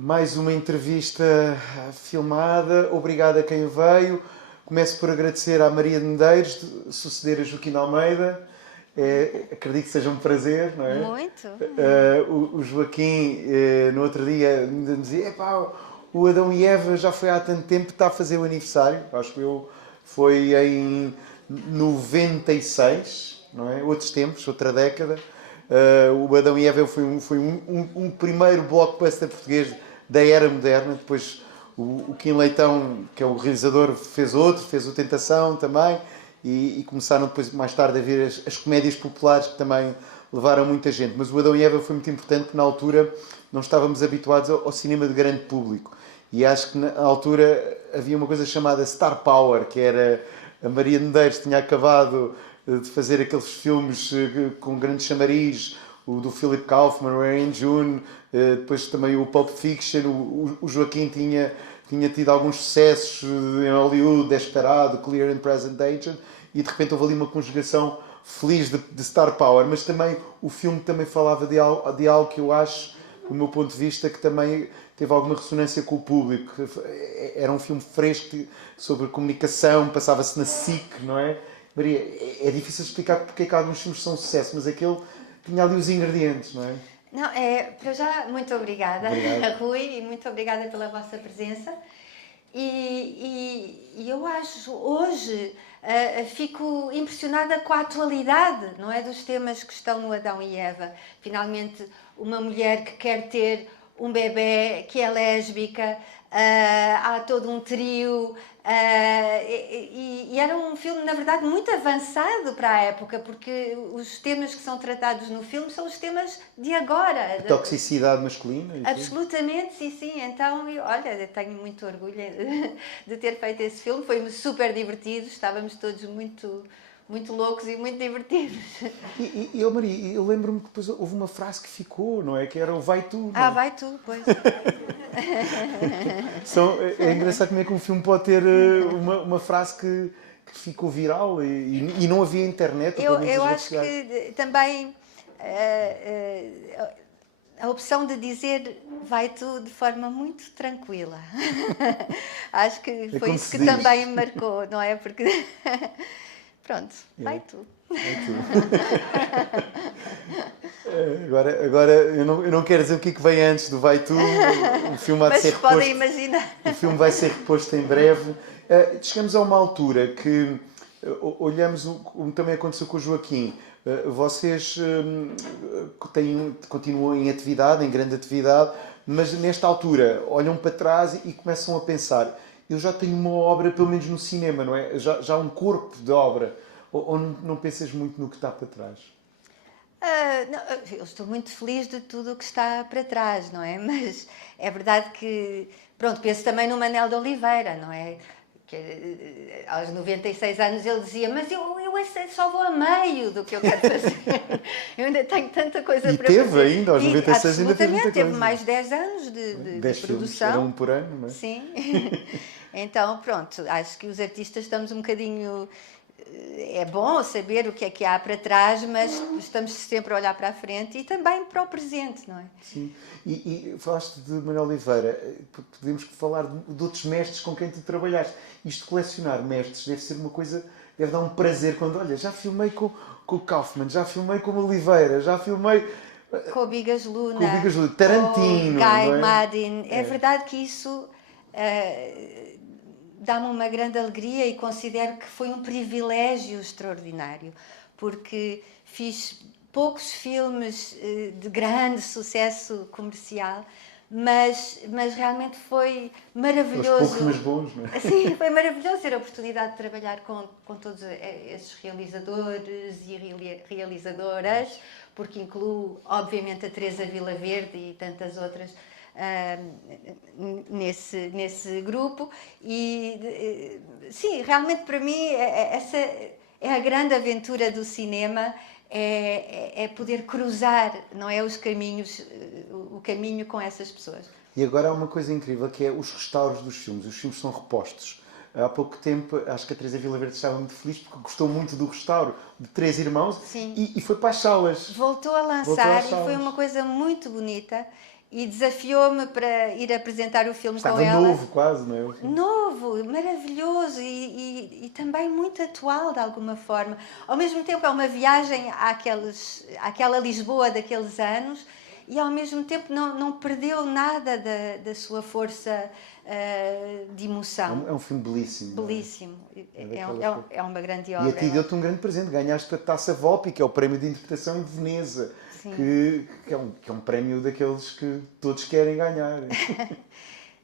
Mais uma entrevista filmada. Obrigado a quem veio. Começo por agradecer à Maria de Medeiros de suceder a Joaquim Almeida. Acredito que seja um prazer, não é? Muito. O Joaquim, no outro dia, ainda me dizia: epá, o Adão e Eva já foi há tanto tempo, está a fazer o aniversário. Acho que foi em 96, não é? Outros tempos, outra década. O Adão e Eva foi um primeiro blockbuster português da era moderna. Depois o Kim Leitão, que é o realizador, fez outro, fez o Tentação também. E começaram depois, mais tarde, a vir as comédias populares que também levaram muita gente. Mas o Adão e Eva foi muito importante porque na altura não estávamos habituados ao cinema de grande público. E acho que na altura havia uma coisa chamada Star Power, que era a Maria de Medeiros tinha acabado de fazer aqueles filmes com grandes chamariz, o do Philip Kaufman, o Rain June, depois também o Pulp Fiction, o Joaquim tinha tido alguns sucessos em Hollywood, Desperado, Clear and Present Danger, e de repente houve ali uma conjugação feliz de Star Power, mas também o filme também falava de algo que eu acho, do meu ponto de vista, que também teve alguma ressonância com o público. Era um filme fresco sobre comunicação, passava-se na SIC, não é? Maria, é difícil explicar porque é que alguns filmes são um sucesso, mas aquele tinha ali os ingredientes, não é? Não, para já, muito obrigada, Rui, e muito obrigada pela vossa presença. E eu acho, hoje, fico impressionada com a atualidade, não é? Dos temas que estão no Adão e Eva. Finalmente, uma mulher que quer ter um bebê, que é lésbica, há todo um trio, e era um filme, na verdade, muito avançado para a época, porque os temas que são tratados no filme são os temas de agora. A toxicidade masculina? Absolutamente, sim. Então, olha, eu tenho muito orgulho de ter feito esse filme, foi super divertido, estávamos todos muito loucos e muito divertidos. Maria, eu lembro-me que depois houve uma frase que ficou, não é? Que era o vai tu. Ah, vai tu, pois. É engraçado como é que um filme pode ter uma frase que ficou viral e não havia internet. Eu acho que também a opção de dizer vai tu de forma muito tranquila. Acho que foi isso que também me marcou, não é? Porque pronto, vai tu. Vai tu. Agora eu não quero dizer o que vem antes do vai tu. O filme vai ser reposto. Podem imaginar. O filme vai ser reposto em breve. Chegamos a uma altura que olhamos, como também aconteceu com o Joaquim. Vocês continuam em atividade, em grande atividade, mas nesta altura olham para trás e começam a pensar: eu já tenho uma obra, pelo menos no cinema, não é? Já há um corpo de obra. Ou não pensas muito no que está para trás? Não, eu estou muito feliz de tudo o que está para trás, não é? Mas é verdade que, pronto, penso também no Manel de Oliveira, não é? Que aos 96 anos ele dizia: mas eu só vou a meio do que eu quero fazer. Eu ainda tenho tanta coisa para fazer. E teve ainda, aos 96 ainda teve muita coisa. Teve mais 10 anos de 10 produção. Era um por ano, não é? Sim. Então, pronto, acho que os artistas estamos um bocadinho... É bom saber o que há para trás, mas estamos sempre a olhar para a frente e também para o presente, não é? Sim. E falaste de Manuel Oliveira, podemos falar de outros mestres com quem tu trabalhaste. Isto de colecionar mestres deve ser uma coisa, deve dar um prazer quando, olha, já filmei com o Kaufman, já filmei com o Oliveira, já filmei... Com o Bigas Luna, Tarantino, Guy Maddin. É verdade que isso... dá-me uma grande alegria e considero que foi um privilégio extraordinário, porque fiz poucos filmes de grande sucesso comercial, mas realmente foi maravilhoso. Poucos, mas bons, não é? Sim, foi maravilhoso ter a oportunidade de trabalhar com todos esses realizadores e realizadoras, porque incluo, obviamente, a Teresa Vilaverde e tantas outras nesse grupo. E sim, realmente para mim essa é a grande aventura do cinema, é poder cruzar, não é, os caminhos, o caminho com essas pessoas. E agora há uma coisa incrível que é os restauros dos filmes. Os filmes são repostos. Há pouco tempo, acho que a Teresa Vilaverde estava muito feliz porque gostou muito do restauro de Três Irmãos. Sim. E foi para as salas. Voltou a lançar e foi uma coisa muito bonita. e desafiou-me para ir apresentar o filme Estava com ela. novo quase, não é? Novo, maravilhoso e também muito atual de alguma forma. Ao mesmo tempo é uma viagem àquela Lisboa daqueles anos e ao mesmo tempo não perdeu nada da sua força de emoção. É um filme belíssimo. Belíssimo. É uma grande E obra. a ti deu-te um grande presente. Ganhaste a Taça Volpi, que é o prémio de interpretação de Veneza. Que é um prémio daqueles que todos querem ganhar.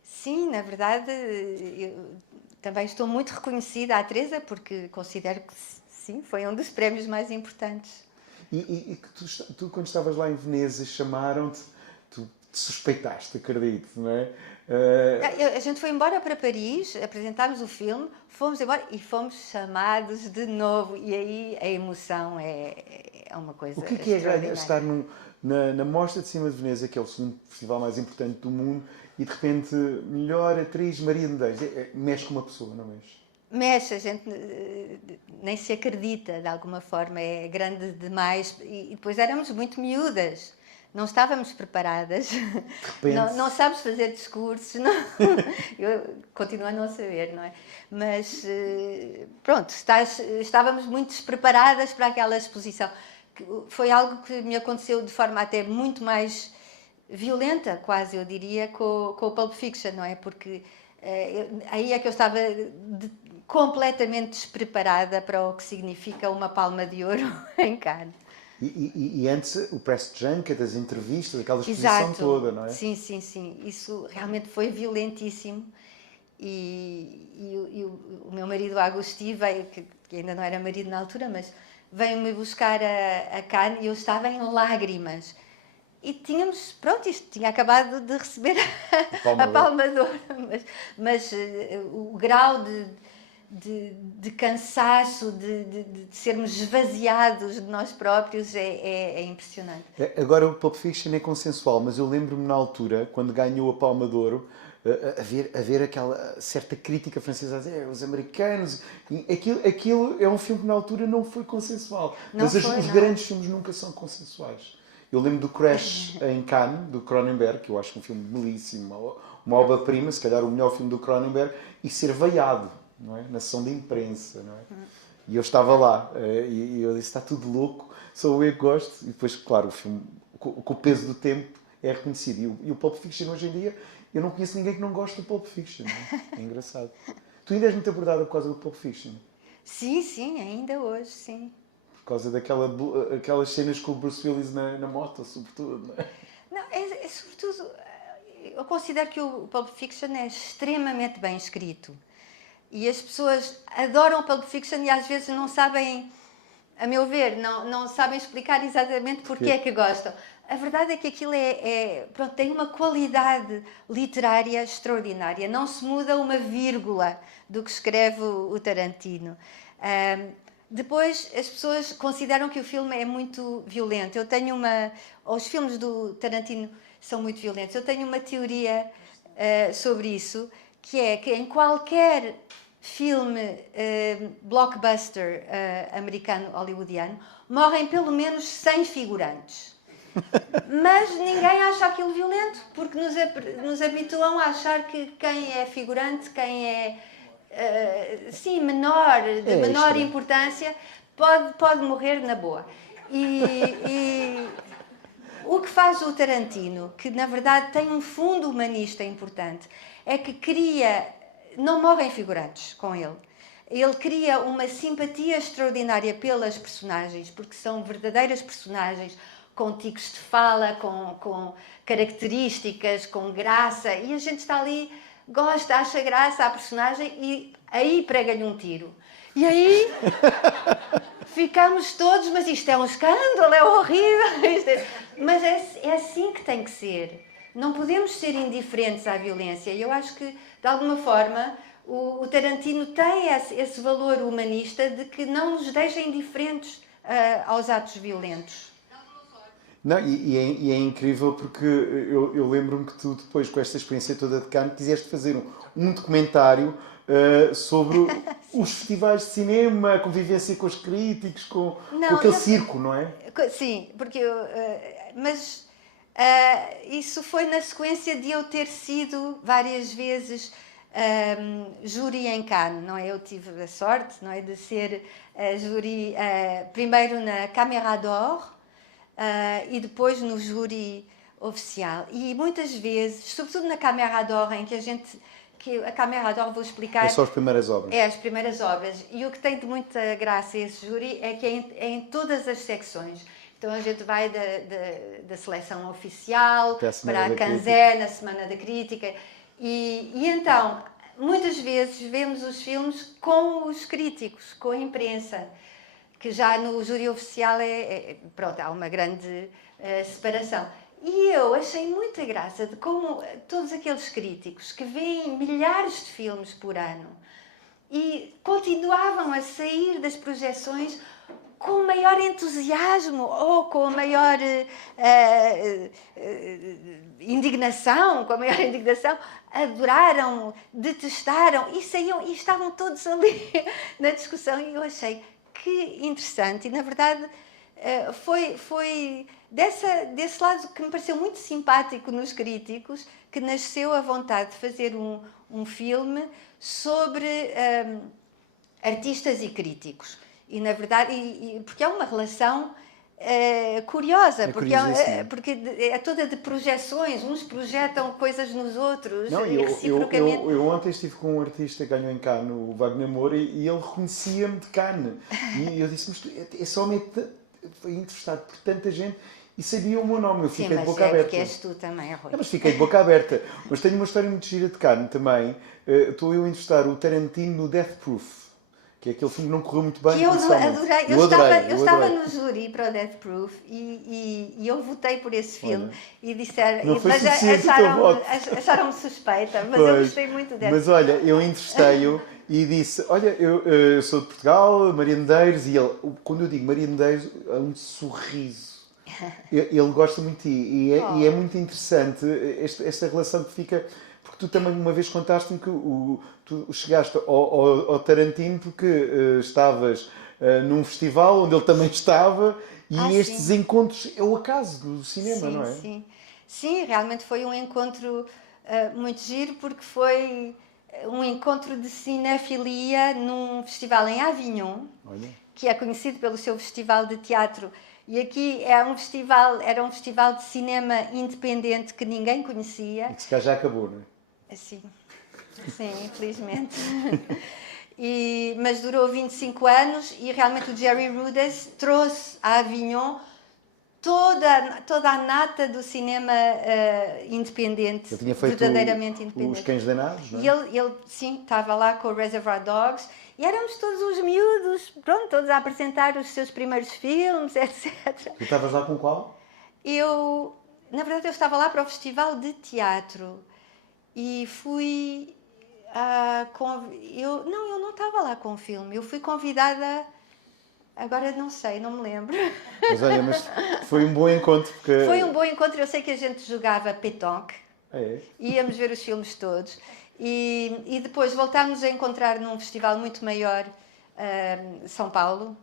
Sim, na verdade, eu também estou muito reconhecida à Teresa, porque considero que sim, foi um dos prémios mais importantes. E tu, quando estavas lá em Veneza, chamaram-te, tu suspeitaste, acredito, não é? A gente foi embora para Paris, apresentámos o filme, fomos embora e fomos chamados de novo. E aí a emoção é uma coisa O que é extraordinária. estar na Mostra de Cinema de Veneza, que é o segundo festival mais importante do mundo, e de repente, melhor atriz Maria Medeiros, mexe com uma pessoa, não mexe? Mexe, a gente nem se acredita de alguma forma, é grande demais. E depois éramos muito miúdas, não estávamos preparadas, não sabes fazer discursos, não. Eu continuo a não saber, não é? Mas pronto, estávamos muito despreparadas para aquela exposição. Foi algo que me aconteceu de forma até muito mais violenta, quase eu diria, com o Pulp Fiction, não é? Porque aí é que eu estava completamente despreparada para o que significa uma palma de ouro em Cannes. E antes o press junket, as entrevistas, aquela exposição toda, não é? Sim, sim, sim. Isso realmente foi violentíssimo. E o meu marido Agostinho veio, que ainda não era marido na altura, mas veio-me buscar a Cannes e eu estava em lágrimas. E tínhamos, pronto, isto tinha acabado de receber a palma de ouro, mas o grau de cansaço, de sermos esvaziados de nós próprios é impressionante. Agora o Pulp Fiction é consensual, mas eu lembro-me na altura, quando ganhou a Palma de Ouro, a ver aquela certa crítica francesa a dizer os americanos. Aquilo é um filme que na altura não foi consensual. Mas os grandes filmes nunca são consensuais. Eu lembro do Crash em Cannes, do Cronenberg, que eu acho um filme belíssimo, uma obra-prima, se calhar o melhor filme do Cronenberg, e ser vaiado, não é? Na sessão de imprensa, não é? E eu estava lá, e eu disse, está tudo louco, sou eu que gosto. E depois, claro, o filme, com o peso do tempo, é reconhecido. E o Pulp Fiction, hoje em dia, eu não conheço ninguém que não goste do Pulp Fiction. Não é? É engraçado. Tu ainda és muito abordada por causa do Pulp Fiction? Sim, sim, ainda hoje, sim. Por causa daquelas cenas com o Bruce Willis na moto, sobretudo, não é? Não, é sobretudo... Eu considero que o Pulp Fiction é extremamente bem escrito. E as pessoas adoram o Pulp Fiction e às vezes não sabem, a meu ver, não sabem explicar exatamente porque é que gostam. A verdade é que aquilo pronto, tem uma qualidade literária extraordinária. Não se muda uma vírgula do que escreve o Tarantino. Depois, as pessoas consideram que o filme é muito violento. Os filmes do Tarantino são muito violentos. Eu tenho uma teoria sobre isso, que é que em qualquer filme blockbuster americano, hollywoodiano, morrem pelo menos 100 figurantes. Mas ninguém acha aquilo violento, porque nos habituam a achar que quem é figurante, quem é menor, de menor importância, pode morrer na boa. E o que faz o Tarantino, que na verdade tem um fundo humanista importante, é que não morrem figurantes com ele. Ele cria uma simpatia extraordinária pelas personagens, porque são verdadeiras personagens, com tiques de fala, com características, com graça, e a gente está ali, gosta, acha graça à personagem e aí prega-lhe um tiro. E aí ficamos todos, mas isto é um escândalo, é horrível. Mas é assim que tem que ser. Não podemos ser indiferentes à violência. E eu acho que, de alguma forma, o Tarantino tem esse valor humanista de que não nos deixa indiferentes aos atos violentos. Não, e é incrível porque eu lembro-me que tu depois, com esta experiência toda de Cannes, quiseste fazer um documentário sobre os festivais de cinema, a convivência com os críticos, com aquele circo, não é? Sim, porque mas Isso foi na sequência de eu ter sido várias vezes júri em Cannes, não é? Eu tive a sorte, não é, de ser júri primeiro na Caméra d'Or e depois no júri oficial. E muitas vezes, sobretudo na Caméra d'Or, em que a Caméra d'Or, vou explicar... É só as primeiras obras. É, as primeiras obras. E o que tem de muita graça esse júri é que é em todas as secções. Então a gente vai da seleção oficial para a Cannes, na Semana da Crítica. E então, muitas vezes vemos os filmes com os críticos, com a imprensa, que já no júri oficial pronto, há uma grande separação. E eu achei muita graça de como todos aqueles críticos que veem milhares de filmes por ano e continuavam a sair das projeções com o maior entusiasmo ou com a maior indignação, adoraram, detestaram e saíam e estavam todos ali na discussão e eu achei que interessante e na verdade foi desse lado que me pareceu muito simpático nos críticos que nasceu a vontade de fazer um filme sobre artistas e críticos. E, na verdade, porque é uma relação curiosa, porque é toda de projeções, uns projetam coisas nos outros, não, reciprocamente. Eu ontem estive com um artista que ganhou em Cannes, o Wagner Moura, e ele reconhecia-me de Cannes. E eu disse, mas esse homem foi entrevistado por tanta gente e sabia o meu nome, eu fiquei de boca aberta. Sim, mas és tu também, Rui. Não, mas fiquei de boca aberta. Mas tenho uma história muito gira de Cannes também. Estou eu a entrevistar o Tarantino no Death Proof, que é aquele filme que não correu muito bem. Que eu adorei. Eu estava no júri para o Death Proof e eu votei por esse filme. Olha, e disseram, não foi mas acharam-me suspeita, mas eu gostei muito do Death Proof. Mas olha, eu entrevistei-o e disse, olha, eu sou de Portugal, Maria Medeiros, e ele, quando eu digo Maria Medeiros, é um sorriso. Ele gosta muito de ti e é muito interessante esta relação que fica, porque tu também uma vez contaste-me que tu chegaste ao Tarantino porque estavas num festival onde ele também estava e estes encontros é o acaso do cinema, não é? Sim, realmente foi um encontro muito giro porque foi um encontro de cinefilia num festival em Avignon, que é conhecido pelo seu festival de teatro. E aqui era um festival de cinema independente que ninguém conhecia. E que se calhar já acabou, não é? Sim, infelizmente. Mas durou 25 anos e realmente o Jerry Rudess trouxe a Avignon toda a nata do cinema independente, ele tinha feito verdadeiramente independente. Os Cães Danados, não é? E ele, sim, estava lá com o Reservoir Dogs e éramos todos os miúdos, pronto, todos a apresentar os seus primeiros filmes, etc. Tu estavas lá com qual? Na verdade, eu estava lá para o Festival de Teatro e fui... eu não estava lá com o filme, eu fui convidada... Agora não sei, não me lembro. Mas olha, mas foi um bom encontro. Porque... Foi um bom encontro, eu sei que a gente jogava pétanque, íamos ver os filmes todos e depois voltámos a encontrar num festival muito maior, São Paulo,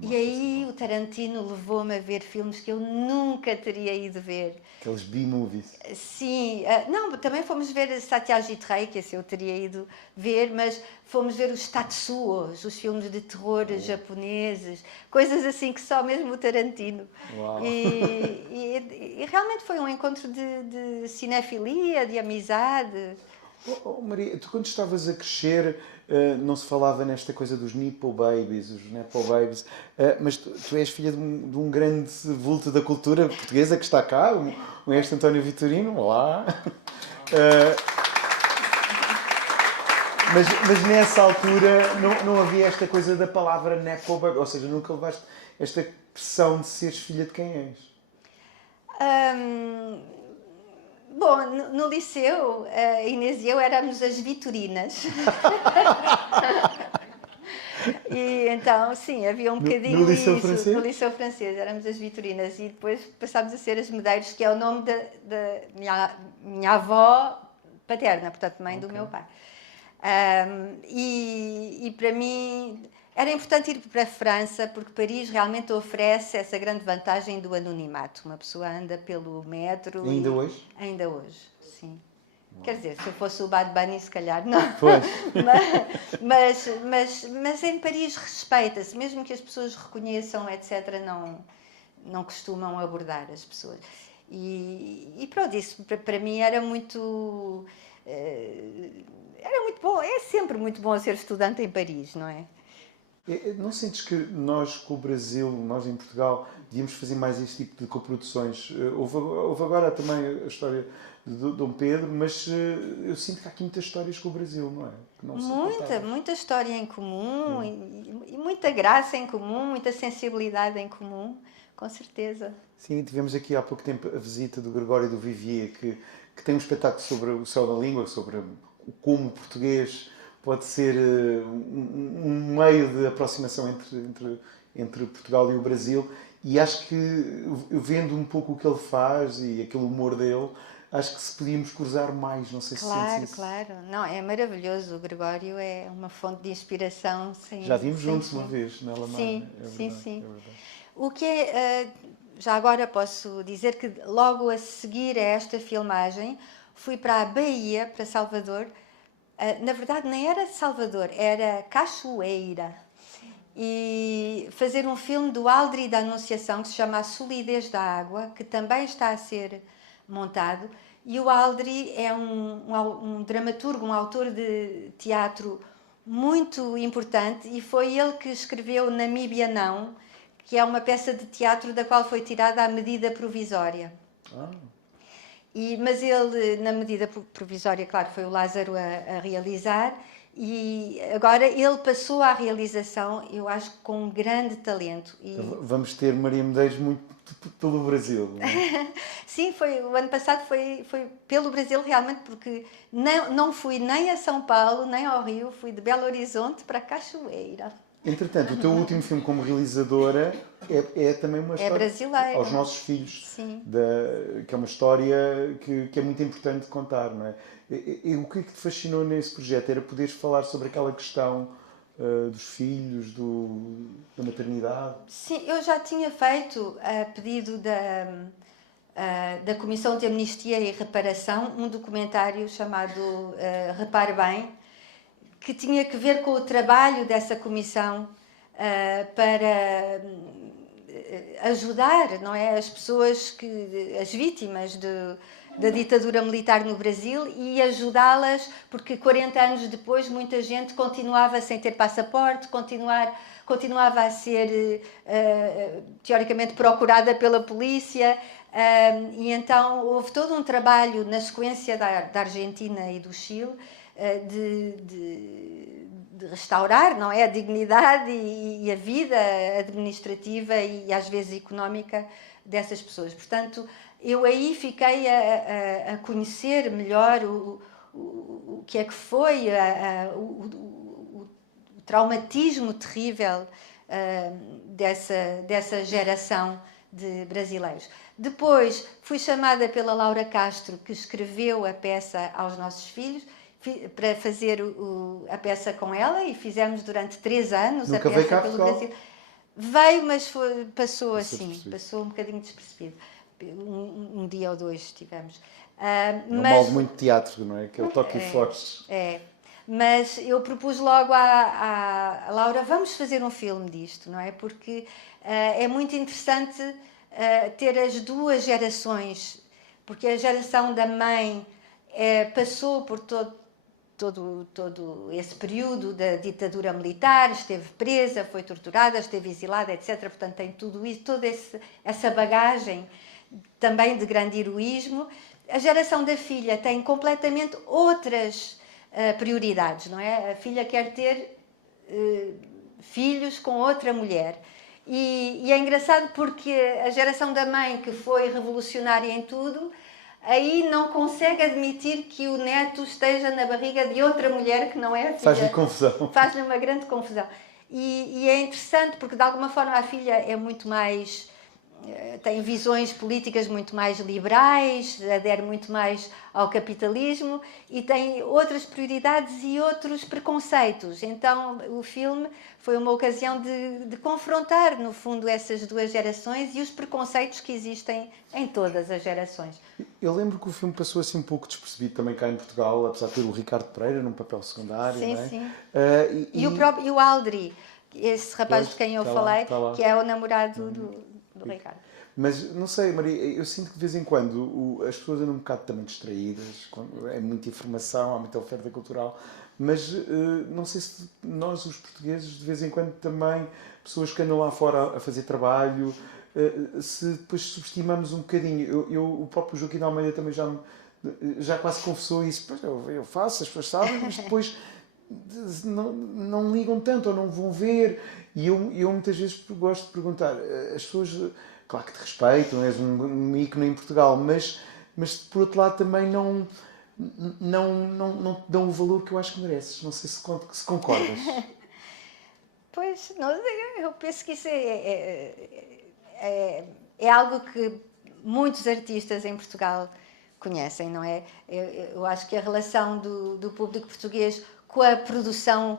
e aí o Tarantino levou-me a ver filmes que eu nunca teria ido ver. Aqueles B-movies. Sim, não, também fomos ver Satyajit Ray, que esse eu teria ido ver, mas fomos ver os Tatsuos, os filmes de terror japoneses, coisas assim que só mesmo o Tarantino. Uau. E realmente foi um encontro de cinefilia, de amizade. Maria, tu quando estavas a crescer não se falava nesta coisa dos Nepo Babies, os Nepo Babies, mas tu és filha de um grande vulto da cultura portuguesa que está cá, o mestre António Vitorino, olá. Mas nessa altura não havia esta coisa da palavra Nepo Baby, ou seja, nunca levaste esta pressão de seres filha de quem és? Bom, no liceu, a Inês e eu éramos as Vitorinas. E então, sim, havia um bocadinho no liceu francês? No liceu francês, éramos as Vitorinas. E depois passámos a ser as Medeiros, que é o nome da minha avó paterna, portanto, mãe do meu pai. E para mim, Era importante ir para a França, porque Paris realmente oferece essa grande vantagem do anonimato. Uma pessoa anda pelo metro Ainda hoje? Ainda hoje, sim. Quer dizer, se eu fosse o Bad Bunny, se calhar não. Pois. Mas em Paris respeita-se, mesmo que as pessoas reconheçam, etc., não costumam abordar as pessoas. E pronto, isso para mim era muito bom. É sempre muito bom ser estudante em Paris, não é? Não sentes que nós, com o Brasil, nós em Portugal, devíamos fazer mais este tipo de coproduções? Houve agora também a história de Dom Pedro, mas eu sinto que há aqui muitas histórias com o Brasil, não é? Que não são contadas. Muita história em comum e muita graça em comum, muita sensibilidade em comum, com certeza. Sim, tivemos aqui há pouco tempo a visita do Gregório do Vivier, que tem um espetáculo sobre o céu da língua, sobre como o português pode ser um meio de aproximação entre Portugal e o Brasil. E acho que, vendo um pouco o que ele faz e aquele humor dele, acho que se podíamos cruzar mais, não sei se sentes isso. Claro. Não, é maravilhoso. O Gregório é uma fonte de inspiração. Já vimos juntos uma vez na Alameda. Sim, é sim, verdade, sim. É verdade. O que é, já agora posso dizer que logo a seguir a esta filmagem fui para a Bahia, para Salvador. Na verdade nem era Salvador, era Cachoeira. E fazer um filme do Aldri da Anunciação que se chama A Solidez da Água, que também está a ser montado. E o Aldri é um dramaturgo, um autor de teatro muito importante, e foi ele que escreveu Namíbia Não, que é uma peça de teatro da qual foi tirada a medida provisória. Mas ele, na medida provisória, claro, foi o Lázaro a realizar, e agora ele passou à realização, eu acho, com um grande talento. Vamos ter Maria Medeiros muito pelo Brasil, não é? Sim, o ano passado foi pelo Brasil realmente, porque não fui nem a São Paulo, nem ao Rio, fui de Belo Horizonte para Cachoeira. Entretanto, o teu último filme como realizadora é também uma história brasileiro. Aos Nossos Filhos, Sim. Que é uma história que é muito importante contar, não é? E o que te fascinou nesse projeto? Era poderes falar sobre aquela questão dos filhos, da maternidade? Sim, eu já tinha feito, a pedido da Comissão de Amnistia e Reparação, um documentário chamado Repare Bem, que tinha que ver com o trabalho dessa comissão para ajudar, não é, as pessoas, as vítimas da ditadura militar no Brasil, e ajudá-las, porque 40 anos depois muita gente continuava sem ter passaporte, continuava a ser teoricamente procurada pela polícia, e então houve todo um trabalho na sequência da Argentina e do Chile de restaurar, não é, a dignidade e a vida administrativa e às vezes económica dessas pessoas. Portanto, eu aí fiquei a conhecer melhor o que é que foi o traumatismo terrível dessa geração de brasileiros. Depois fui chamada pela Laura Castro, que escreveu a peça Aos Nossos Filhos, para fazer a peça com ela, e fizemos durante 3 anos. Nunca a peça veio cá pelo Portugal? Brasil. Veio, mas passou assim, passou um bocadinho despercebido. Um dia ou 2 tivemos. É um mal de muito teatro, não é? Que é o toque e foge. Mas eu propus logo à Laura, vamos fazer um filme disto, não é? Porque é muito interessante ter as duas gerações, porque a geração da mãe passou por todo esse período da ditadura militar, esteve presa, foi torturada, esteve exilada, etc. Portanto, tem tudo isso, toda essa bagagem também de grande heroísmo. A geração da filha tem completamente outras prioridades, não é? A filha quer ter filhos com outra mulher. E é engraçado porque a geração da mãe, que foi revolucionária em tudo, aí não consegue admitir que o neto esteja na barriga de outra mulher que não é a filha. Faz-lhe confusão. Faz-lhe uma grande confusão. E é interessante porque, de alguma forma, a filha é muito mais tem visões políticas muito mais liberais, adere muito mais ao capitalismo e tem outras prioridades e outros preconceitos. Então o filme foi uma ocasião de confrontar, no fundo, essas duas gerações e os preconceitos que existem em todas as gerações. Eu lembro que o filme passou assim um pouco despercebido também cá em Portugal, apesar de ter o Ricardo Pereira num papel secundário, Sim, não é? sim. E o Aldri, esse rapaz de quem eu falei, que é o namorado do Ricardo. Mas não sei, Maria, eu sinto que de vez em quando as pessoas andam um bocado também distraídas, é muita informação, há muita oferta cultural, mas não sei se nós, os portugueses, de vez em quando também, pessoas que andam lá fora a fazer trabalho, se depois subestimamos um bocadinho. O próprio Joaquim de Almeida também já quase confessou isso. Pois eu faço, as pessoas sabem, mas depois não ligam tanto ou não vão ver. E eu muitas vezes gosto de perguntar, as pessoas, claro que te respeitam, és um ícone em Portugal, mas por outro lado também não te dão o valor que eu acho que mereces. Não sei se concordas. Pois, não, eu penso que isso é algo que muitos artistas em Portugal conhecem, não é? Eu acho que a relação do público português com a produção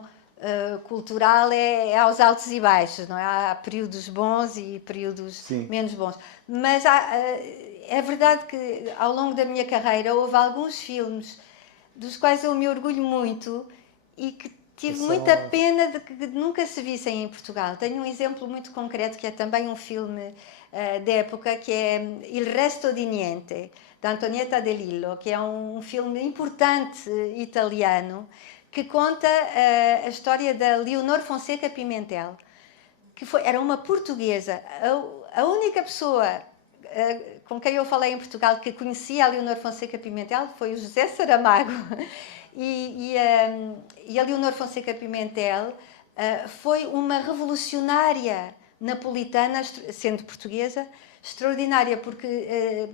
cultural é aos altos e baixos, não é? Há períodos bons e períodos Sim. menos bons. Mas é verdade que ao longo da minha carreira houve alguns filmes dos quais eu me orgulho muito e que tive muita pena de que nunca se vissem em Portugal. Tenho um exemplo muito concreto que é também um filme da época, que é Il Resto di Niente, de Antonietta De Lillo, que é um filme importante italiano que conta a história da Leonor Fonseca Pimentel, que era uma portuguesa, a única pessoa com quem eu falei em Portugal que conhecia a Leonor Fonseca Pimentel foi o José Saramago. E a Leonor Fonseca Pimentel foi uma revolucionária napolitana, sendo portuguesa, extraordinária, porque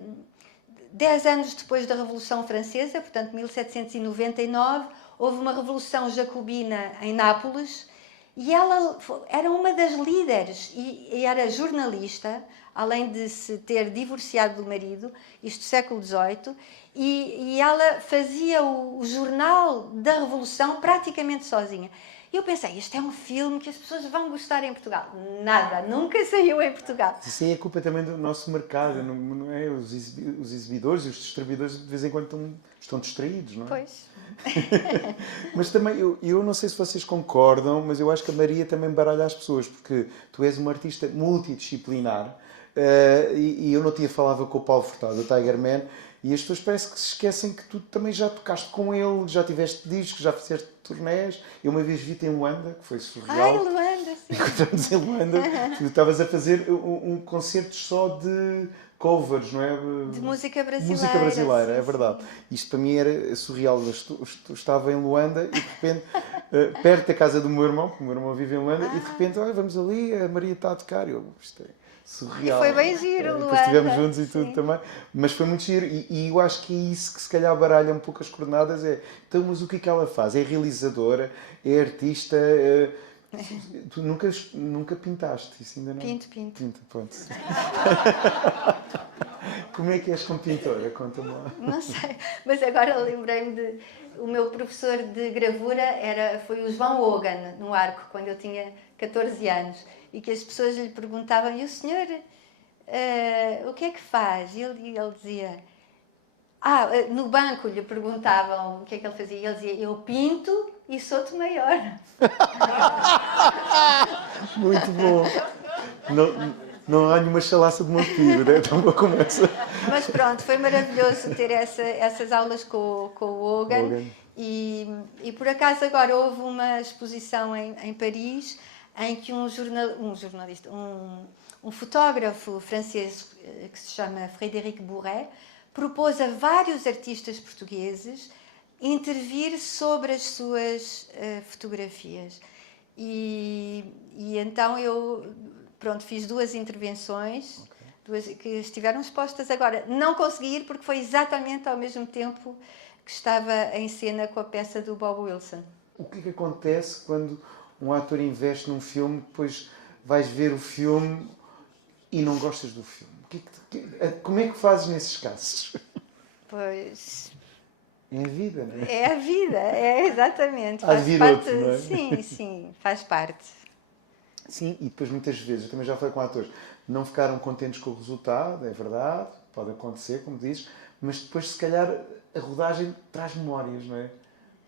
10 anos depois da Revolução Francesa, portanto 1799, houve uma revolução jacobina em Nápoles e ela era uma das líderes e era jornalista, além de se ter divorciado do marido, isto do século XVIII, e ela fazia o jornal da Revolução praticamente sozinha. E eu pensei, este é um filme que as pessoas vão gostar em Portugal. Nada, nunca saiu em Portugal. Isso aí é culpa também do nosso mercado, não é? Os exibidores e os distribuidores de vez em quando estão distraídos, não é? Pois. Mas também, eu não sei se vocês concordam, mas eu acho que a Maria também baralha as pessoas, porque tu és uma artista multidisciplinar, e eu não tinha falava com o Paulo Furtado, do Tiger Man, e as pessoas parece que se esquecem que tu também já tocaste com ele, já tiveste discos, já fizeste turnés. Eu uma vez vi-te em Luanda, que foi surreal. Ai, Luanda, sim. Encontramos em Luanda, tu estavas a fazer um concerto só de covers, não é? De música brasileira. Música brasileira, sim, é verdade. sim. Isto para mim era surreal. Eu estava em Luanda e de repente, perto da casa do meu irmão, porque o meu irmão vive em Luanda, e de repente, olha, vamos ali, a Maria está a tocar. Isto é surreal. E foi bem giro, Luanda. Depois estivemos juntos e sim. tudo também. Mas foi muito giro. E eu acho que é isso que se calhar baralha um pouco as coordenadas. Então, mas o que é que ela faz? É realizadora? É artista? Tu nunca pintaste? Isso ainda não? Pinto. Pinta, pronto. Como é que és como pintora? Conta-me lá. Não sei, mas agora lembrei-me o meu professor de gravura foi o João Hogan, no Arco, quando eu tinha 14 anos, e que as pessoas lhe perguntavam, e o senhor, o que é que faz? E ele dizia, no banco lhe perguntavam o que é que ele fazia, e ele dizia, eu pinto e sou-te maior. Muito bom. Não há nenhuma chalaça de Montevideo, né? Então uma conversa. Mas pronto, foi maravilhoso ter essas aulas com o Hogan. E por acaso agora houve uma exposição em Paris em que um jornalista, um fotógrafo francês que se chama Frédéric Bourret, propôs a vários artistas portugueses intervir sobre as suas fotografias. E então eu fiz 2 intervenções, que estiveram expostas agora. Não consegui ir porque foi exatamente ao mesmo tempo que estava em cena com a peça do Bob Wilson. O que é que acontece quando um ator investe num filme, depois vais ver o filme e não gostas do filme? Como é que fazes nesses casos? Pois, É a vida, não é? é a vida, é exatamente. Há de Faz vir parte. outro, não é? Sim, sim, faz parte. Sim, e depois muitas vezes, eu também já falei com atores, não ficaram contentes com o resultado, é verdade, pode acontecer, como dizes, mas depois se calhar a rodagem traz memórias, não é?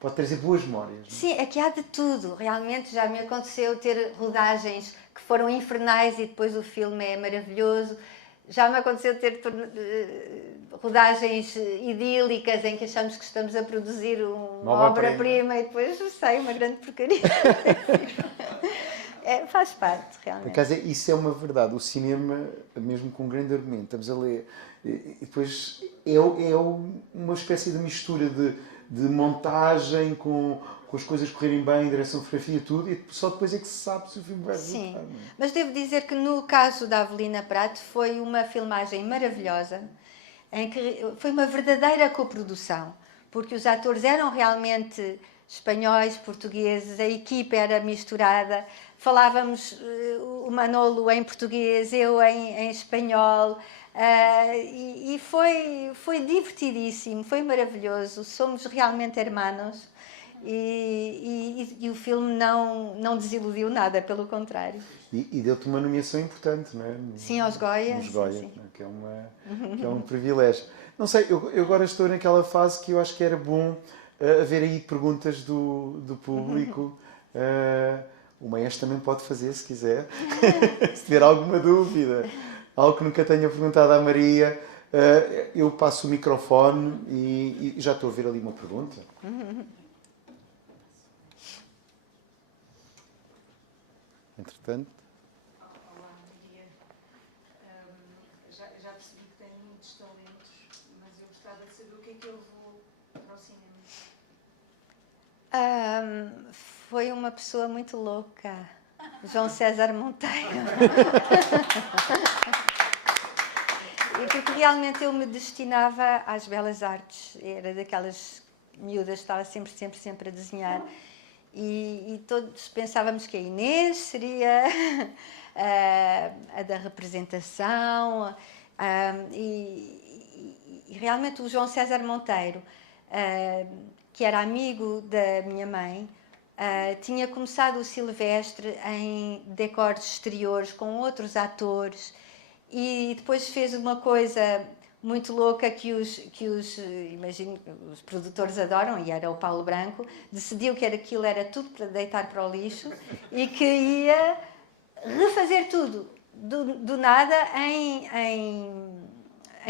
Pode trazer boas memórias, não Sim, aqui há de tudo. Realmente já me aconteceu ter rodagens que foram infernais e depois o filme é maravilhoso. Já me aconteceu ter rodagens idílicas em que achamos que estamos a produzir uma obra-prima e depois sai uma grande porcaria. Faz parte, é? Por realmente. acaso, isso é uma verdade. O cinema, mesmo com um grande argumento, estamos a ler, e depois uma espécie de mistura de montagem com as coisas correrem bem, direção de fotografia, tudo, e só depois é que se sabe se o filme vai resultar. Sim, Não é? mas devo dizer que no caso da Avelina Prato foi uma filmagem maravilhosa, em que foi uma verdadeira coprodução, porque os atores eram realmente espanhóis, portugueses, a equipe era misturada, falávamos o Manolo em português, eu em espanhol, e foi divertidíssimo, foi maravilhoso, somos realmente hermanos. E o filme não desiludiu nada, pelo contrário. E deu-te uma nomeação importante, não é? Sim, aos Goya. Nos Sim, Goya, sim. que é um privilégio. Não sei, eu agora estou naquela fase que eu acho que era bom haver aí perguntas do público. O maestro também pode fazer, se quiser. Se tiver alguma dúvida, algo que nunca tenha perguntado à Maria, eu passo o microfone e já estou a ver ali uma pergunta. Entretanto. Olá, Maria. Já percebi que tem muitos talentos, mas eu gostava de saber o que é que eu vou para o cinema. Foi uma pessoa muito louca, João César Monteiro. E porque realmente eu me destinava às belas artes, era daquelas miúdas que estava sempre a desenhar. E todos pensávamos que a Inês seria a da representação, e realmente o João César Monteiro, que era amigo da minha mãe, tinha começado o Silvestre em decors exteriores com outros atores e depois fez uma coisa muito louca imagino, os produtores adoram, e era o Paulo Branco, decidiu que aquilo era tudo para deitar para o lixo e que ia refazer tudo do nada em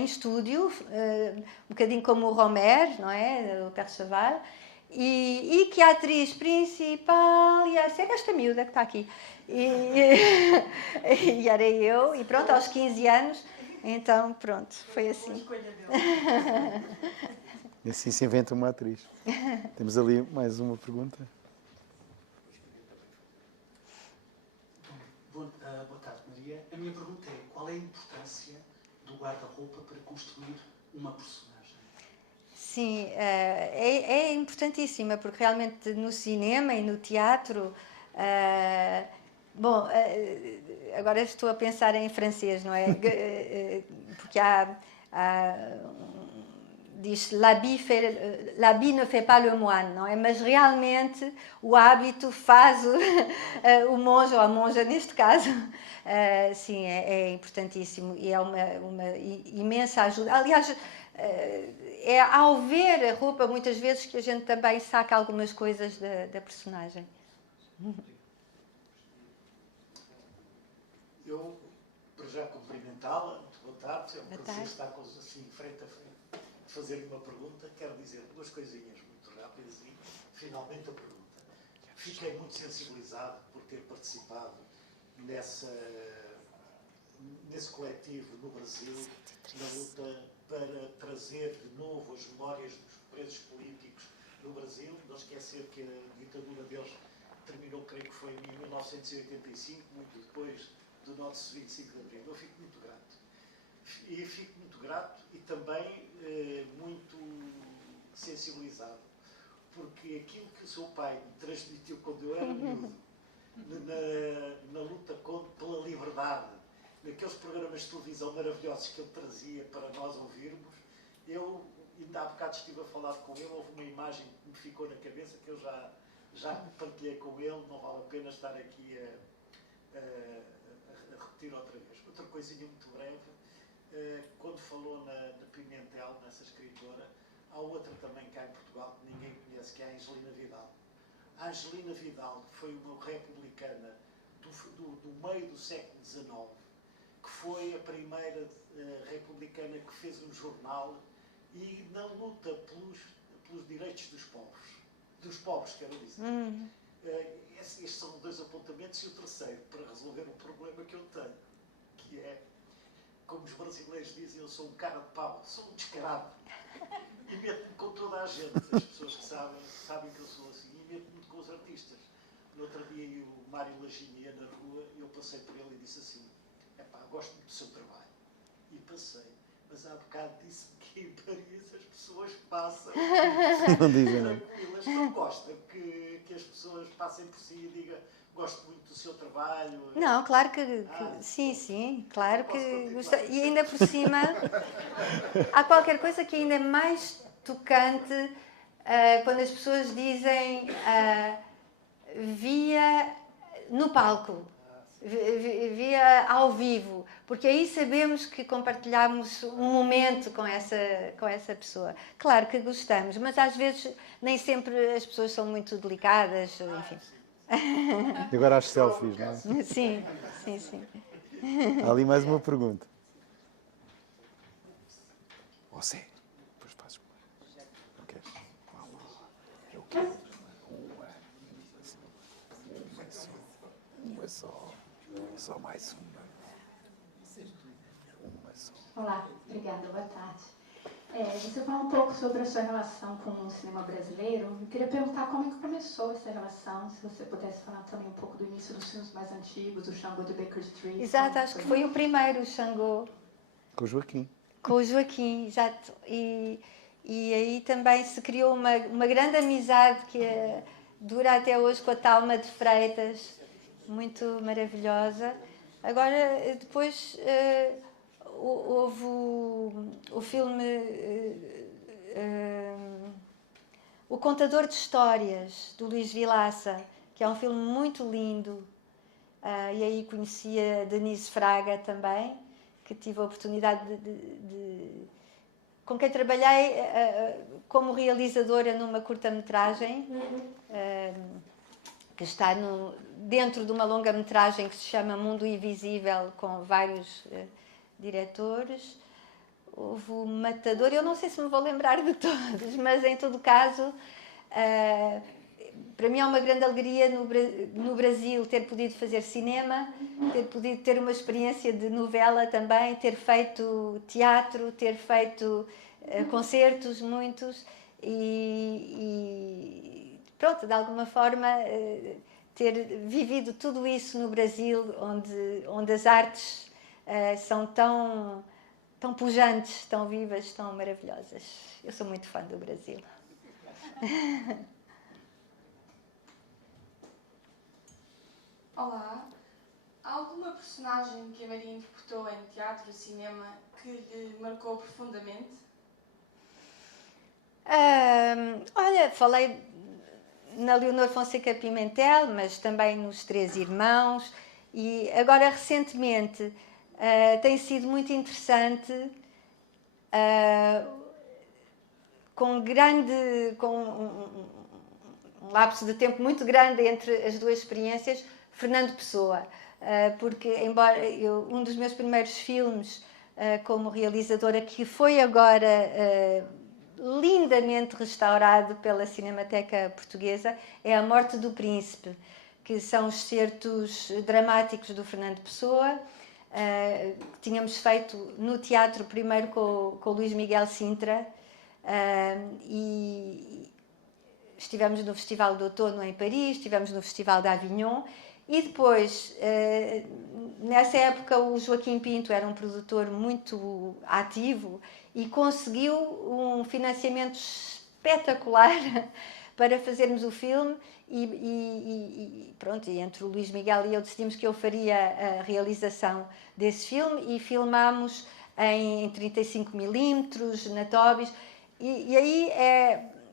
estúdio, um bocadinho como o Romer, não é? O Perceval, e que a atriz principal ia ser esta miúda que está aqui. E era eu, e pronto, aos 15 anos, então pronto, foi assim. Boa escolha dele. E assim se inventa uma atriz. Temos ali mais uma pergunta. Boa tarde, Maria. A minha pergunta é: qual é a importância do guarda-roupa para construir uma personagem? Sim, é importantíssima, porque realmente no cinema e no teatro. Bom, agora estou a pensar em francês, não é? Porque diz l'habit ne fait pas le moine, não é? Mas realmente o hábito faz o monge, ou a monja neste caso. Sim, é importantíssimo e é uma imensa ajuda. Aliás, é ao ver a roupa muitas vezes que a gente também saca algumas coisas da personagem. Eu, para já, cumprimentá-la, muito boa tarde. É um Boa prazer tarde. estar assim, frente a frente, a fazer uma pergunta. Quero dizer duas coisinhas muito rápidas e, finalmente, a pergunta. Fiquei muito sensibilizado por ter participado nesse coletivo no Brasil, na luta para trazer de novo as memórias dos presos políticos no Brasil. Não esquecer que a ditadura deles terminou, creio que foi em 1985, muito depois do nosso 25 de Abril. Eu fico muito grato. E fico muito grato e também muito sensibilizado, porque aquilo que o seu pai me transmitiu quando eu era miúdo, na luta pela liberdade naqueles programas de televisão maravilhosos que ele trazia para nós ouvirmos. Eu, ainda há bocado estive a falar com ele, houve uma imagem que me ficou na cabeça, que eu já partilhei com ele, não vale a pena estar aqui a repetir outra vez. Outra coisinha muito breve, quando falou na Pimentel, nessa escritora, há outra também cá em Portugal que ninguém conhece, que é a Angelina Vidal. A Angelina Vidal foi uma republicana do meio do século XIX, que foi a primeira republicana que fez um jornal e na luta pelos direitos dos pobres, quero dizer. Estes são 2 apontamentos, e o terceiro, para resolver um problema que eu tenho, que é, como os brasileiros dizem, eu sou um cara de pau, sou um descarado. E meto-me com toda a gente, as pessoas que sabem que eu sou assim, e meto-me com os artistas. No outro dia, o Mário Lagini ia na rua, e eu passei por ele e disse assim: epá, gosto muito do seu trabalho. E passei, mas há bocado disse-me que em Paris as pessoas passam Não dizem nada. tranquilas, não gostam que as pessoas passem por si e digam: gosto muito do seu trabalho. Não, claro que sim, claro que gosta. E ainda por cima, há qualquer coisa que ainda é mais tocante quando as pessoas dizem via no palco, via ao vivo, porque aí sabemos que compartilhamos um momento com essa pessoa. Claro que gostamos, mas às vezes nem sempre as pessoas são muito delicadas, enfim. E agora as selfies, não é? Sim. Há ali mais uma pergunta. Você, depois fazes. Não queres? Eu quero. Uma só. Só mais uma. Uma só. Olá, obrigada, boa tarde. Você falou um pouco sobre a sua relação com o cinema brasileiro. Eu queria perguntar como é que começou essa relação, se você pudesse falar também um pouco do início dos filmes mais antigos, o Xangô de Baker Street. Exato, acho que foi o primeiro, o Xangô. Com o Joaquim. Com o Joaquim, exato. E aí também se criou uma grande amizade que dura até hoje com a Talma de Freitas, muito maravilhosa. Agora, depois houve o filme O Contador de Histórias, do Luís Vilaça, que é um filme muito lindo. E aí conheci a Denise Fraga também, que tive a oportunidade com quem trabalhei como realizadora numa curta-metragem, que está dentro de uma longa-metragem que se chama Mundo Invisível, com vários diretores. Houve o Matador, eu não sei se me vou lembrar de todos, mas em todo caso, para mim é uma grande alegria no Brasil ter podido fazer cinema, ter podido ter uma experiência de novela também, ter feito teatro, ter feito concertos, muitos, e pronto, de alguma forma ter vivido tudo isso no Brasil, onde as artes são tão pujantes, tão vivas, tão maravilhosas. Eu sou muito fã do Brasil. Olá. Há alguma personagem que a Maria interpretou em teatro ou cinema que lhe marcou profundamente? Olha, falei na Leonor Fonseca Pimentel, mas também nos Três Irmãos, e agora recentemente tem sido muito interessante, com um lapso de tempo muito grande entre as duas experiências, Fernando Pessoa, porque embora um dos meus primeiros filmes como realizadora, que foi agora lindamente restaurado pela Cinemateca Portuguesa, é A Morte do Príncipe, que são os certos dramáticos do Fernando Pessoa, que tínhamos feito no teatro primeiro com o Luís Miguel Sintra, e estivemos no Festival de Outono em Paris, estivemos no Festival de Avignon, e depois, nessa época, o Joaquim Pinto era um produtor muito ativo e conseguiu um financiamento espetacular para fazermos o filme pronto, e entre o Luís Miguel e eu decidimos que eu faria a realização desse filme e filmámos em 35mm, na Tobis, e aí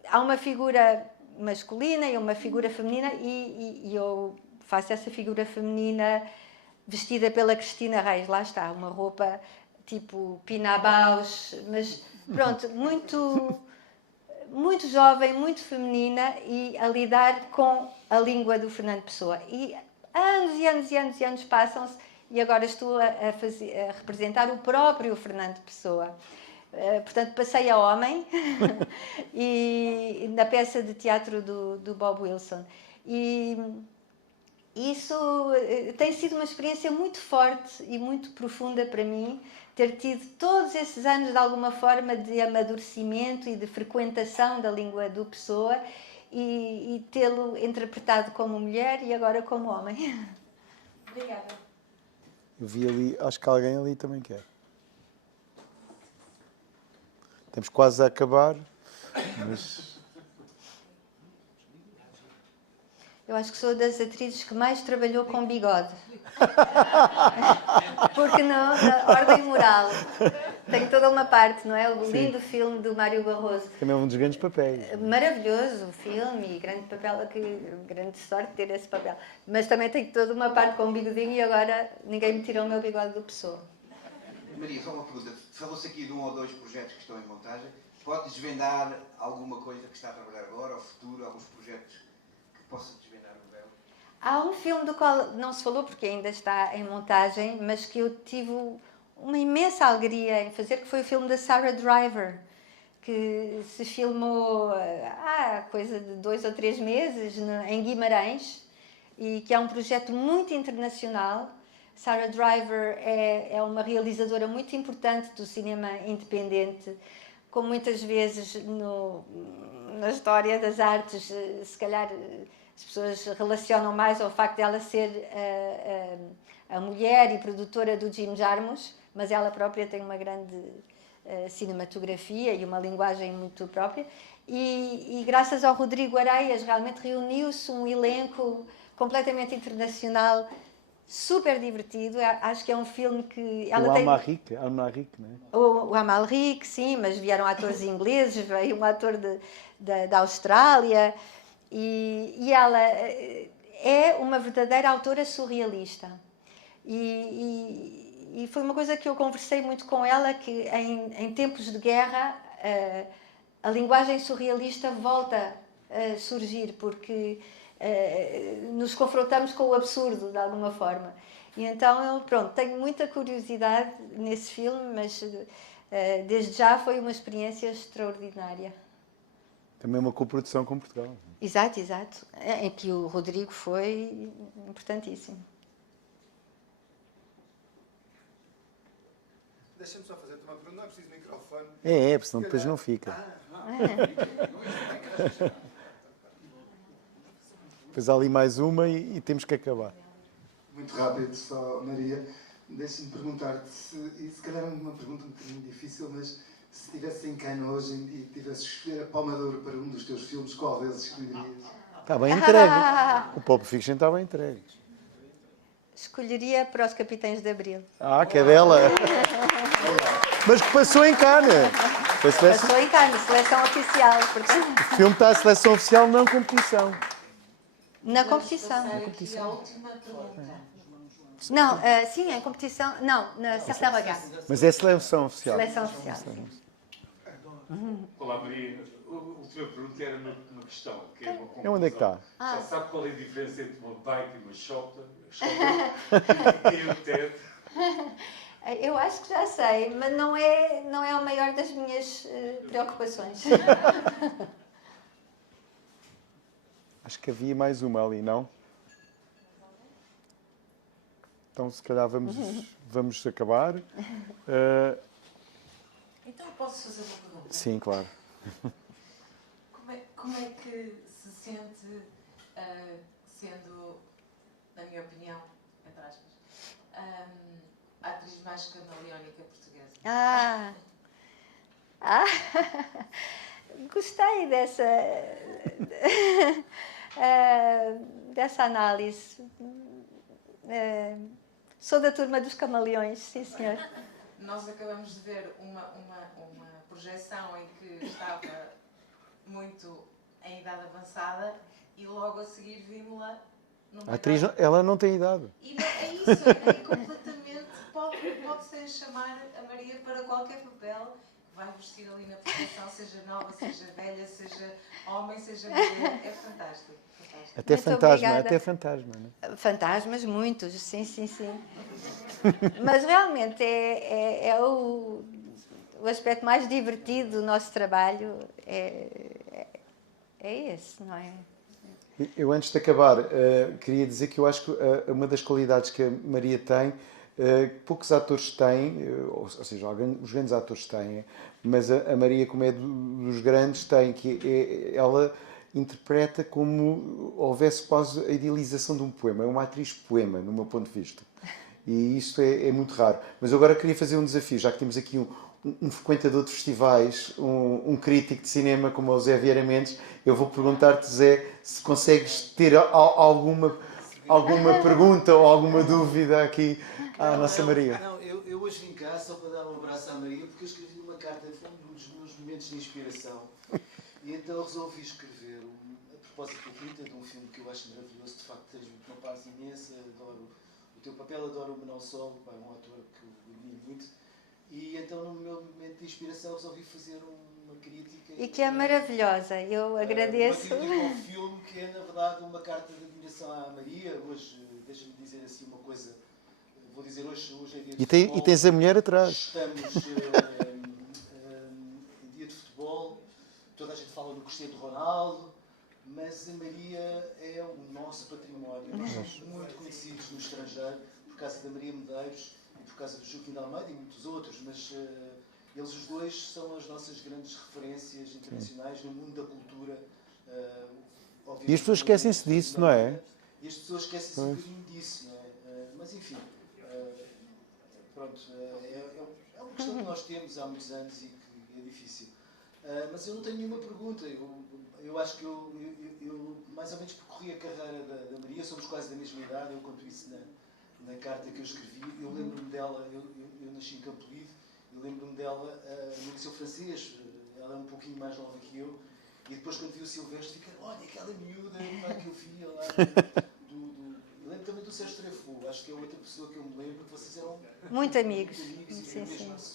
há uma figura masculina e uma figura feminina e eu faço essa figura feminina vestida pela Cristina Reis, lá está, uma roupa tipo Pina Bausch, mas pronto, muito jovem, muito feminina e a lidar com a língua do Fernando Pessoa. E anos e anos e anos e anos passam-se e agora estou a representar o próprio Fernando Pessoa. Portanto, passei a homem e na peça de teatro do Bob Wilson. E isso tem sido uma experiência muito forte e muito profunda para mim, ter tido todos esses anos de alguma forma de amadurecimento e de frequentação da língua do Pessoa e tê-lo interpretado como mulher e agora como homem. Obrigada. Eu vi ali, acho que alguém ali também quer. Estamos quase a acabar, mas... Eu acho que sou das atrizes que mais trabalhou com bigode. Porque não, na ordem moral. Tenho toda uma parte, não é? O lindo filme do Mário Barroso. Também é um dos grandes papéis. Maravilhoso o filme e grande papel, grande sorte ter esse papel. Mas também tenho toda uma parte com bigodinho e agora ninguém me tirou o meu bigode do Pessoa. Maria, só uma pergunta. Falou-se aqui de 1 ou 2 projetos que estão em montagem. Pode desvendar alguma coisa que está a trabalhar agora, ao futuro, alguns projetos que possa desvendar o véu? Há um filme do qual não se falou porque ainda está em montagem, mas que eu tive uma imensa alegria em fazer, que foi o filme da Sarah Driver, que se filmou há coisa de 2 ou 3 meses em Guimarães e que é um projeto muito internacional. Sarah Driver é uma realizadora muito importante do cinema independente, como muitas vezes na história das artes, se calhar as pessoas relacionam mais ao facto de ela ser a mulher e produtora do Jim Jarmusch, mas ela própria tem uma grande cinematografia e uma linguagem muito própria. E graças ao Rodrigo Areias realmente reuniu-se um elenco completamente internacional, super divertido. Acho que é um filme que... O Amalric, não é? O Amalric, sim, mas vieram atores ingleses, veio um ator da Austrália, e ela é uma verdadeira autora surrealista. E foi uma coisa que eu conversei muito com ela, que em tempos de guerra a linguagem surrealista volta a surgir, porque nos confrontamos com o absurdo, de alguma forma. E então, eu, pronto, tenho muita curiosidade nesse filme, mas desde já foi uma experiência extraordinária. Também uma coprodução com Portugal. Exato, exato. Em que o Rodrigo foi importantíssimo. Deixa-me só fazer-te uma pergunta, não é preciso microfone. É, porque senão depois não fica. Depois há ali mais uma e temos que acabar. Muito rápido, só, Maria. Deixa-me perguntar-te, e se calhar é uma pergunta um bocadinho difícil, mas se estivesse em Cannes hoje e tivesse escolher a Palma de Ouro para um dos teus filmes, qual deles escolherias? Está bem entregue. O Pulp Fiction está bem entregue. Escolheria para os Capitães de Abril. Que é dela. Mas que passou em Cannes. Passou em Cannes, seleção oficial. Portanto... O filme está à seleção oficial, não competição. Na competição. A última pergunta. Não, sim, em competição. Não, na Serra Mas é seleção oficial. Seleção oficial, sim. Olá, Maria. A última pergunta era uma questão. Que é uma conclusão. É onde é que está? Já sabe qual é a diferença entre uma bike e uma chopper? E o TED? Eu acho que já sei, mas não é a maior das minhas preocupações. Acho que havia mais uma ali, não? Então, se calhar vamos acabar. Então eu posso fazer uma pergunta? Sim, claro. Como é que se sente, sendo, na minha opinião, entre aspas, a atriz mais camaleónica portuguesa? Gostei dessa análise. Sou da turma dos camaleões, sim senhor. Nós acabamos de ver uma projeção em que estava muito em idade avançada e logo a seguir vimos-la numa A atriz, ela não tem idade. E é isso, é completamente... Pode-se chamar a Maria para qualquer papel que vai vestir ali na projeção, seja nova, seja velha, seja homem, seja mulher. É fantástico. Até Muito fantasma, obrigada. até fantasma, não é? Fantasmas, muitos, sim. Mas realmente é o aspecto mais divertido do nosso trabalho, é esse, não é? Eu, antes de acabar, queria dizer que eu acho que uma das qualidades que a Maria tem, poucos atores têm, ou seja, os grandes atores têm, mas a Maria, como é dos grandes, tem, que ela interpreta como houvesse quase a idealização de um poema. É uma atriz poema, no meu ponto de vista. E isto é muito raro. Mas eu agora queria fazer um desafio, já que temos aqui um frequentador de festivais, um crítico de cinema como o Zé Vieira Mendes, eu vou perguntar-te, Zé, se consegues ter alguma pergunta ou alguma dúvida aqui à nossa Maria. Não, eu hoje vim cá só para dar um abraço à Maria, porque eu escrevi uma carta, foi um dos meus momentos de inspiração. E então resolvi escrever, a propósito da Rita, de um filme que eu acho maravilhoso, de facto tens uma paz imensa, adoro o teu papel, adoro o Manuel Sol, é um ator que eu admiro muito. E então no meu momento de inspiração resolvi fazer uma crítica. E que é maravilhosa, eu agradeço. Uma crítica ao filme que é na verdade uma carta de admiração à Maria. Hoje, deixa-me dizer assim uma coisa, vou dizer hoje é dia de futebol. E tens a mulher atrás. Estamos em dia de futebol, toda a gente fala no Cristiano Ronaldo, mas a Maria é o nosso património. Nós somos muito conhecidos no estrangeiro por causa da Maria Medeiros e por causa do Joaquim de Almeida e muitos outros, mas eles os dois são as nossas grandes referências internacionais no mundo da cultura. E as pessoas esquecem-se disso, não é? E as pessoas esquecem-se um bocadinho disso, não é? Mas enfim, pronto, é uma questão que nós temos há muitos anos e que é difícil. Mas eu não tenho nenhuma pergunta. Eu acho que eu mais ou menos percorri a carreira da Maria, somos quase da mesma idade, eu conto isso na carta que eu escrevi. Eu lembro-me dela, eu nasci em Campo Lido, eu lembro-me dela no Liceu Francês, ela é um pouquinho mais nova que eu, e depois quando vi o Silvestre fiquei, olha aquela miúda que eu via lá eu lembro também do Sérgio Trefo, acho que é outra pessoa que eu me lembro, que vocês eram muito amigos sim.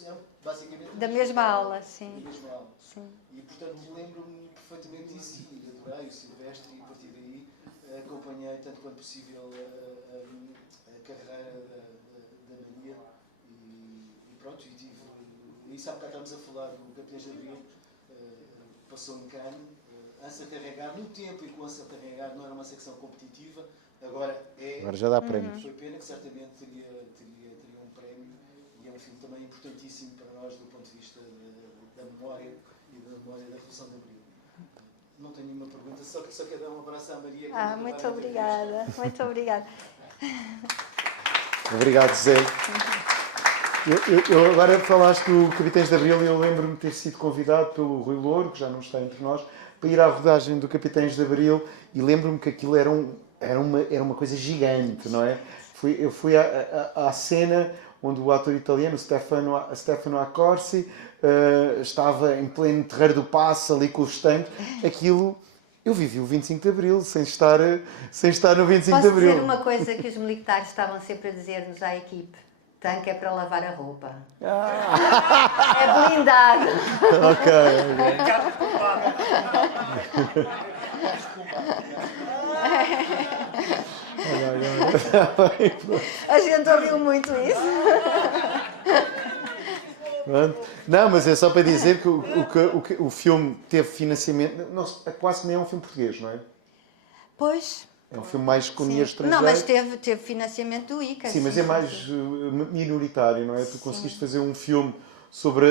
Eram basicamente da mesma aula, sim. Da mesma aula. Sim. E portanto lembro-me perfeitamente disso e adorei o Silvestre e a partir daí acompanhei tanto quanto possível a carreira da Maria e pronto, e tive, e sabe que estamos a falar do Capitães de Abril, passou em Cannes, Ansa Carregar, no tempo em que o Ansa Carregar não era uma secção competitiva, agora já dá prémios. Foi pena que certamente teria um prémio e é um filme também importantíssimo para nós do ponto de vista da memória e da memória da Revolução de Abril. Não tenho nenhuma pergunta, só quero dar um abraço à Maria. Muito obrigada, muito obrigada. Obrigado, Zé. Eu agora falaste do Capitães de Abril e eu lembro-me de ter sido convidado pelo Rui Louro, que já não está entre nós, para ir à rodagem do Capitães de Abril e lembro-me que aquilo era uma coisa gigante, não é? Eu fui à cena onde o ator italiano, Stefano Accorsi, estava em pleno terreiro do Paço, ali com os estanques. Aquilo, eu vivi o 25 de Abril, sem estar no 25 de Abril. Posso dizer uma coisa que os militares estavam sempre a dizer-nos à equipe? Tanque é para lavar a roupa. É blindado. Ok. A gente ouviu muito isso. Não, mas é só para dizer que o filme teve financiamento. Quase nem é um filme português, não é? Pois. É um filme mais com dinheiro estrangeiro. Não, mas teve financiamento do ICA. Sim, mas é mais minoritário, não é? Tu conseguiste fazer um filme sobre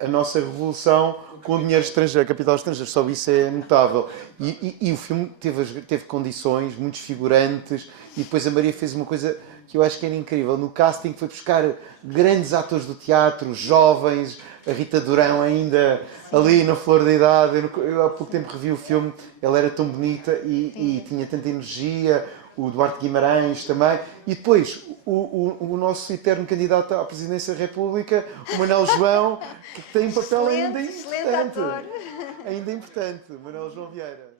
a nossa revolução com dinheiro estrangeiro, capital estrangeiro. Só isso é notável. E o filme teve condições, muitos figurantes, e depois a Maria fez uma coisa que eu acho que era incrível. No casting foi buscar grandes atores do teatro, jovens, a Rita Durão ainda ali na flor da idade. Eu há pouco tempo revi o filme, ela era tão bonita e tinha tanta energia, o Duarte Guimarães também. E depois o nosso eterno candidato à presidência da República, o Manuel João, que tem um papel Excelente ator. ainda importante, Manuel João Vieira.